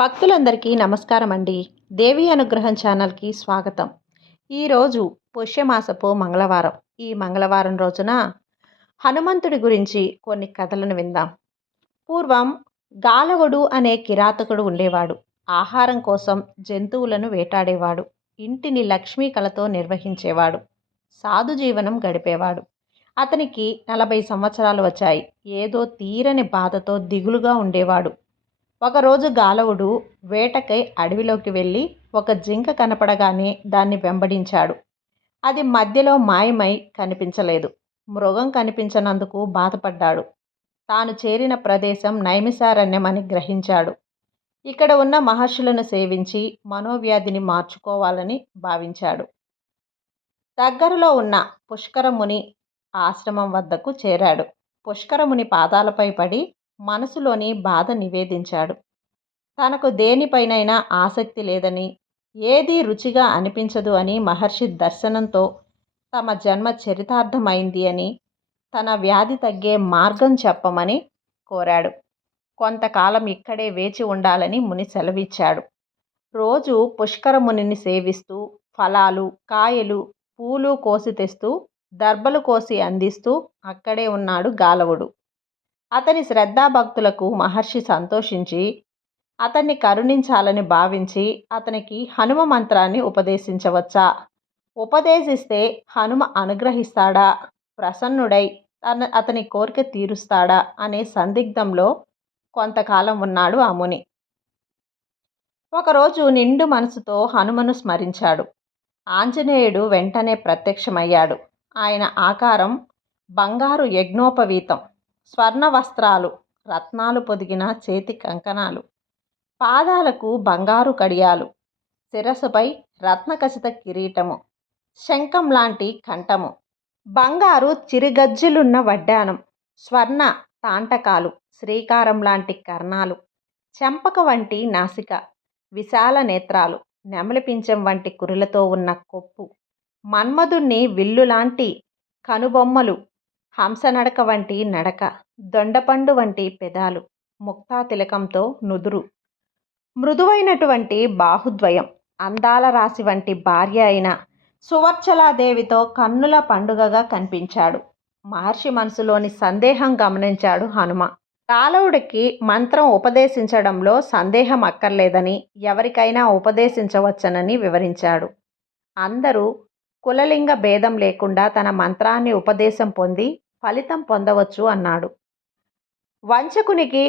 భక్తులందరికీ నమస్కారం అండి. దేవి అనుగ్రహం ఛానల్‌కి స్వాగతం. ఈరోజు పుష్యమాసపు మంగళవారం. ఈ మంగళవారం రోజున హనుమంతుడి గురించి కొన్ని కథలను విందాం. పూర్వం గాలవుడు అనే కిరాతకుడు ఉండేవాడు. ఆహారం కోసం జంతువులను వేటాడేవాడు. ఇంటిని లక్ష్మీ కళతో నిర్వహించేవాడు. సాధు జీవనం గడిపేవాడు. అతనికి 40 సంవత్సరాలు వచ్చాయి. ఏదో తీరని బాధతో దిగులుగా ఉండేవాడు. ఒకరోజు గాలవుడు వేటకై అడవిలోకి వెళ్ళి ఒక జింక కనపడగానే దాన్ని వెంబడించాడు. అది మధ్యలో మాయమై కనిపించలేదు. మృగం కనిపించనందుకు బాధపడ్డాడు. తాను చేరిన ప్రదేశం నైమిసారణ్యమని గ్రహించాడు. ఇక్కడ ఉన్న మహర్షులను సేవించి మనోవ్యాధిని మార్చుకోవాలని భావించాడు. దగ్గరలో ఉన్న పుష్కరముని ఆశ్రమం వద్దకు చేరాడు. పుష్కరముని పాదాలపై పడి మనసులోని బాధ నివేదించాడు. తనకు దేనిపైనైనా ఆసక్తి లేదని, ఏదీ రుచిగా అనిపించదు అని మహర్షి దర్శనంతో తమ జన్మ చరితార్థమైంది అని, తన వ్యాధి తగ్గే మార్గం చెప్పమని కోరాడు. కొంతకాలం ఇక్కడే వేచి ఉండాలని ముని సెలవిచ్చాడు. రోజు పుష్కరమునిని సేవిస్తూ ఫలాలు, కాయలు, పూలు కోసి తెస్తూ దర్భలు కోసి అందిస్తూ అక్కడే ఉన్నాడు గాలవుడు. అతని శ్రద్ధాభక్తులకు మహర్షి సంతోషించి అతన్ని కరుణించాలని భావించి అతనికి హనుమ మంత్రాన్ని ఉపదేశించవచ్చా, ఉపదేశిస్తే హనుమ అనుగ్రహిస్తాడా, ప్రసన్నుడై అతని కోరిక తీరుస్తాడా అనే సందిగ్ధంలో కొంతకాలం ఉన్నాడు ఆ ముని. ఒకరోజు నిండు మనసుతో హనుమను స్మరించాడు. ఆంజనేయుడు వెంటనే ప్రత్యక్షమయ్యాడు. ఆయన ఆకారం బంగారు యజ్ఞోపవీతం, స్వర్ణ వస్త్రాలు, రత్నాలు పొదిగిన చేతి కంకణాలు, పాదాలకు బంగారు కడియాలు, శిరస్సుపై రత్నఖచిత కిరీటము, శంఖం లాంటి కంఠము, బంగారు చిరుగజ్జలున్న వడ్డానం, స్వర్ణ తాంటకాలు, శ్రీకారం లాంటి కర్ణాలు, చెంపక వంటి నాసిక, విశాల నేత్రాలు, నెమలి పించం వంటి కురులతో ఉన్న కొప్పు, మన్మధుణ్ణి విల్లు లాంటి కనుబొమ్మలు, హంసనడక వంటి నడక, దొండపండు వంటి పెదాలు, ముక్తా తిలకంతో నుదురు, మృదువైనటువంటి బాహుద్వయం, అందాల రాశి వంటి భార్య అయిన సువర్చలాదేవితో కన్నుల పండుగగా కనిపించాడు. మహర్షి మనసులోని సందేహం గమనించాడు హనుమ. గాలవుడికి మంత్రం ఉపదేశించడంలో సందేహం అక్కర్లేదని, ఎవరికైనా ఉపదేశించవచ్చనని వివరించాడు. అందరూ కులలింగ భేదం లేకుండా తన మంత్రాన్ని ఉపదేశం పొంది ఫలితం పొందవచ్చు అన్నాడు. వంచకునికి,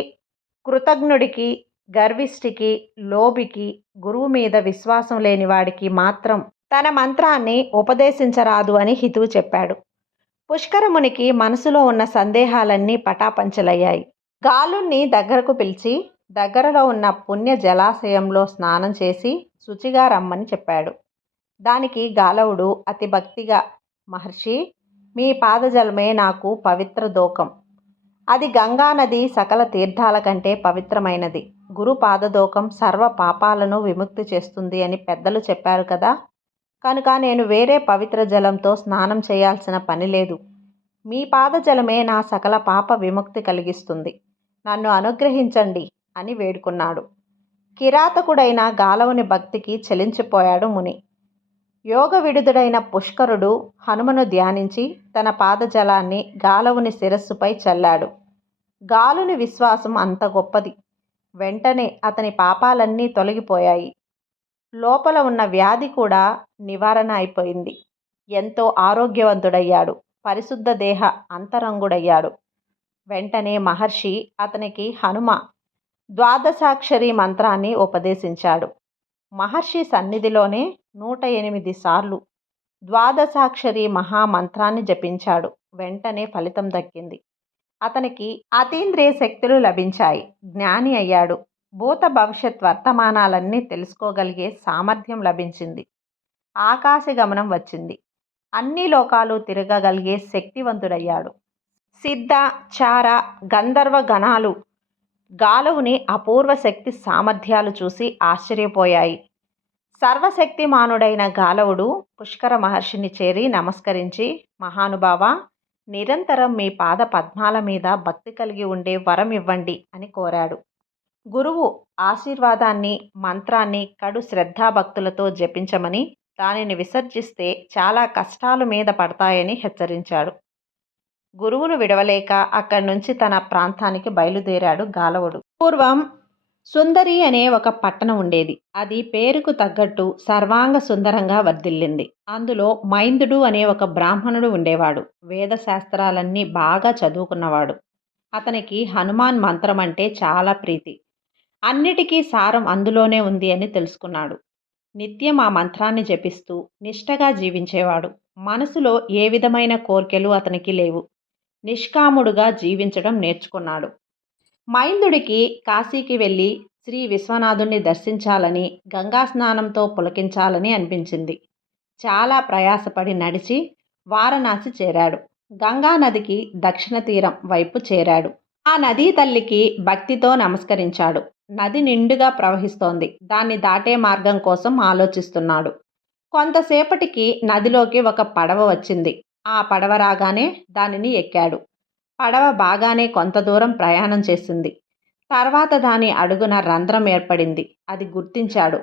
కృతజ్ఞుడికి, గర్విష్ఠికి, లోభికి, గురువు మీద విశ్వాసం లేని వాడికి మాత్రం తన మంత్రాన్ని ఉపదేశించరాదు అని హితువు చెప్పాడు. పుష్కరమునికి మనసులో ఉన్న సందేహాలన్నీ పటాపంచలయ్యాయి. గాలుణ్ణి దగ్గరకు పిలిచి దగ్గరలో ఉన్న పుణ్య జలాశయంలో స్నానం చేసి శుచిగా రమ్మని చెప్పాడు. దానికి గాలవుడు అతి భక్తిగా, మహర్షి, మీ పాదజలమే నాకు పవిత్ర దోకం. అది గంగానది సకల తీర్థాల కంటే పవిత్రమైనది. గురు పాదదోకం సర్వ పాపాలను విముక్తి చేస్తుంది అని పెద్దలు చెప్పారు కదా. కనుక నేను వేరే పవిత్ర జలంతో స్నానం చేయాల్సిన పని లేదు. మీ పాదజలమే నా సకల పాప విముక్తి కలిగిస్తుంది. నన్ను అనుగ్రహించండి అని వేడుకున్నాడు. కిరాతకుడైన గాలవుని భక్తికి చెలించిపోయాడు ముని. యోగ విడుదుడైన పుష్కరుడు హనుమను ధ్యానించి తన పాదజలాన్ని గాలవుని శిరస్సుపై చల్లాడు. గాలుని విశ్వాసం అంత గొప్పది. వెంటనే అతని పాపాలన్నీ తొలగిపోయాయి. లోపల ఉన్న వ్యాధి కూడా నివారణ అయిపోయింది. ఎంతో ఆరోగ్యవంతుడయ్యాడు. పరిశుద్ధ దేహ అంతరంగుడయ్యాడు. వెంటనే మహర్షి అతనికి హనుమ ద్వాదశాక్షరి మంత్రాన్ని ఉపదేశించాడు. మహర్షి సన్నిధిలోనే 108 సార్లు ద్వాదశాక్షరి మహామంత్రాన్ని జపించాడు. వెంటనే ఫలితం దక్కింది. అతనికి అతీంద్రియ శక్తులు లభించాయి. జ్ఞాని అయ్యాడు. భూత భవిష్యత్ వర్తమానాలన్నీ తెలుసుకోగలిగే సామర్థ్యం లభించింది. ఆకాశగమనం వచ్చింది. అన్ని లోకాలు తిరగగలిగే శక్తివంతుడయ్యాడు. సిద్ధ, చార, గంధర్వ గణాలు గాలవుని అపూర్వ శక్తి సామర్థ్యాలు చూసి ఆశ్చర్యపోయాయి. సర్వశక్తిమానుడైన గాలవుడు పుష్కర మహర్షిని చేరి నమస్కరించి, మహానుభావ, నిరంతరం మీ పాద పద్మాల మీద భక్తి కలిగి ఉండే వరం ఇవ్వండి అని కోరాడు. గురువు ఆశీర్వాదాన్ని, మంత్రాన్ని కడు శ్రద్ధాభక్తులతో జపించమని, దానిని విసర్జిస్తే చాలా కష్టాలు మీద పడతాయని హెచ్చరించాడు. గురువును విడవలేక అక్కడి నుంచి తన ప్రాంతానికి బయలుదేరాడు గాలవుడు. పూర్వం సుందరి అనే ఒక పట్టణం ఉండేది. అది పేరుకు తగ్గట్టు సర్వాంగ సుందరంగా వర్ధిల్లింది. అందులో మైందుడు అనే ఒక బ్రాహ్మణుడు ఉండేవాడు. వేద శాస్త్రాలన్నీ బాగా చదువుకున్నవాడు. అతనికి హనుమాన్ మంత్రం అంటే చాలా ప్రీతి. అన్నిటికీ సారం అందులోనే ఉంది అని తెలుసుకున్నాడు. నిత్యం ఆ మంత్రాన్ని జపిస్తూ నిష్టగా జీవించేవాడు. మనసులో ఏ విధమైన కోర్కెలు అతనికి లేవు. నిష్కాముడుగా జీవించడం నేర్చుకున్నాడు. మైందుడికి కాశీకి వెళ్ళి శ్రీ విశ్వనాథుణ్ణి దర్శించాలని, గంగా స్నానంతో పులకించాలని అనిపించింది. చాలా ప్రయాసపడి నడిచి వారణాసి చేరాడు. గంగా నదికి దక్షిణ తీరం వైపు చేరాడు. ఆ నదీ తల్లికి భక్తితో నమస్కరించాడు. నది నిండుగా ప్రవహిస్తోంది. దాన్ని దాటే మార్గం కోసం ఆలోచిస్తున్నాడు. కొంతసేపటికి నదిలోకి ఒక పడవ వచ్చింది. ఆ పడవ రాగానే దానిని ఎక్కాడు. పడవ బాగానే కొంత దూరం ప్రయాణం చేసింది. తర్వాత దాని అడుగున రంధ్రం ఏర్పడింది. అది గుర్తించాడు.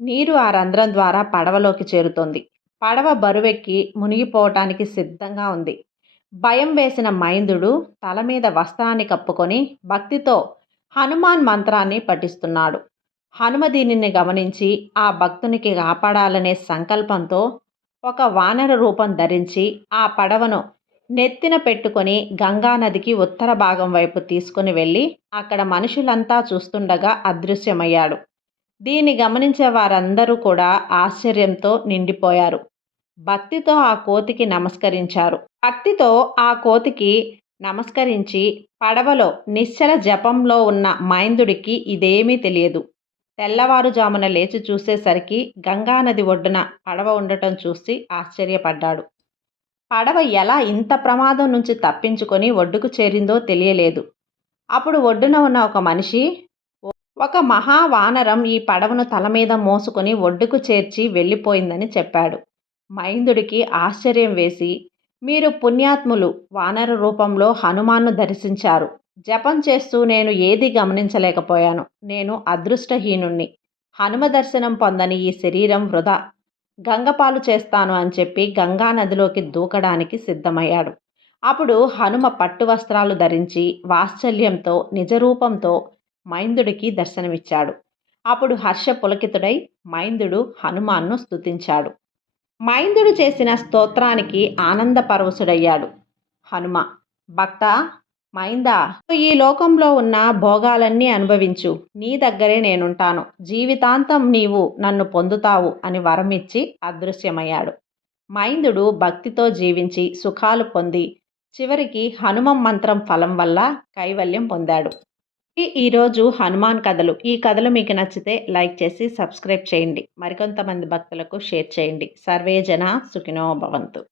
నీరు ఆ రంధ్రం ద్వారా పడవలోకి చేరుతోంది. పడవ బరువెక్కి మునిగిపోవటానికి సిద్ధంగా ఉంది. భయం వేసిన మైందుడు తల మీద వస్త్రాన్ని కప్పుకొని భక్తితో హనుమాన్ మంత్రాన్ని పఠిస్తున్నాడు. హనుమ దీనిని గమనించి ఆ భక్తునికి కాపాడాలనే సంకల్పంతో ఒక వానర రూపం ధరించి ఆ పడవను నెత్తిన పెట్టుకొని గంగానదికి ఉత్తర భాగం వైపు తీసుకుని వెళ్ళి అక్కడ మనుషులంతా చూస్తుండగా అదృశ్యమయ్యాడు. దీన్ని గమనించే వారందరూ కూడా ఆశ్చర్యంతో నిండిపోయారు. భక్తితో ఆ కోతికి నమస్కరించారు. భక్తితో ఆ కోతికి నమస్కరించి పడవలో నిశ్చల జపంలో ఉన్న మైందుడికి ఇదేమీ తెలియదు. తెల్లవారుజామున లేచి చూసేసరికి గంగానది ఒడ్డున పడవ ఉండటం చూసి ఆశ్చర్యపడ్డాడు. పడవ ఎలా ఇంత ప్రమాదం నుంచి తప్పించుకొని ఒడ్డుకు చేరిందో తెలియలేదు. అప్పుడు ఒడ్డున ఉన్న ఒక మనిషి, ఒక మహావానరం ఈ పడవను తల మీద మోసుకొని ఒడ్డుకు చేర్చి వెళ్ళిపోయిందని చెప్పాడు. మైందుడికి ఆశ్చర్యం వేసి, మీరు పుణ్యాత్ములు, వానర రూపంలో హనుమాన్ను దర్శించారు. జపం చేస్తూ నేను ఏదీ గమనించలేకపోయాను. నేను అదృష్టహీనుణ్ణి. హనుమ దర్శనం పొందని ఈ శరీరం వృధా. గంగపాలు చేస్తాను అని చెప్పి గంగా నదిలోకి దూకడానికి సిద్ధమయ్యాడు. అప్పుడు హనుమ పట్టు వస్త్రాలు ధరించి వాత్సల్యంతో నిజరూపంతో మైందుడికి దర్శనమిచ్చాడు. అప్పుడు హర్ష పులకితుడై మైందుడు హనుమాన్ను స్తుతించాడు. మైందుడు చేసిన స్తోత్రానికి ఆనంద పరవశుడయ్యాడు. హనుమ, భక్త మైందా, ఈ లోకంలో ఉన్న భోగాలన్నీ అనుభవించు, నీ దగ్గరే నేనుంటాను, జీవితాంతం నీవు నన్ను పొందుతావు అని వరమిచ్చి అదృశ్యమయ్యాడు. మైందుడు భక్తితో జీవించి సుఖాలు పొంది చివరికి హనుమ మంత్రం ఫలం వల్ల కైవల్యం పొందాడు. ఈరోజు హనుమాన్ కథలు. ఈ కథలు మీకు నచ్చితే లైక్ చేసి సబ్స్క్రైబ్ చేయండి. మరికొంతమంది భక్తులకు షేర్ చేయండి. సర్వే జన సుఖినో భవంతు.